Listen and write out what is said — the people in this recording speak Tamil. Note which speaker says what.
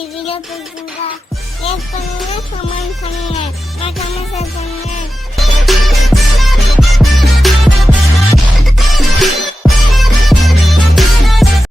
Speaker 1: இந்த வீடியோ பிடிச்சிருந்தா லைக் பண்ணுங்க கமெண்ட் பண்ணுங்க. மறக்காம ஷேர் பண்ணுங்க.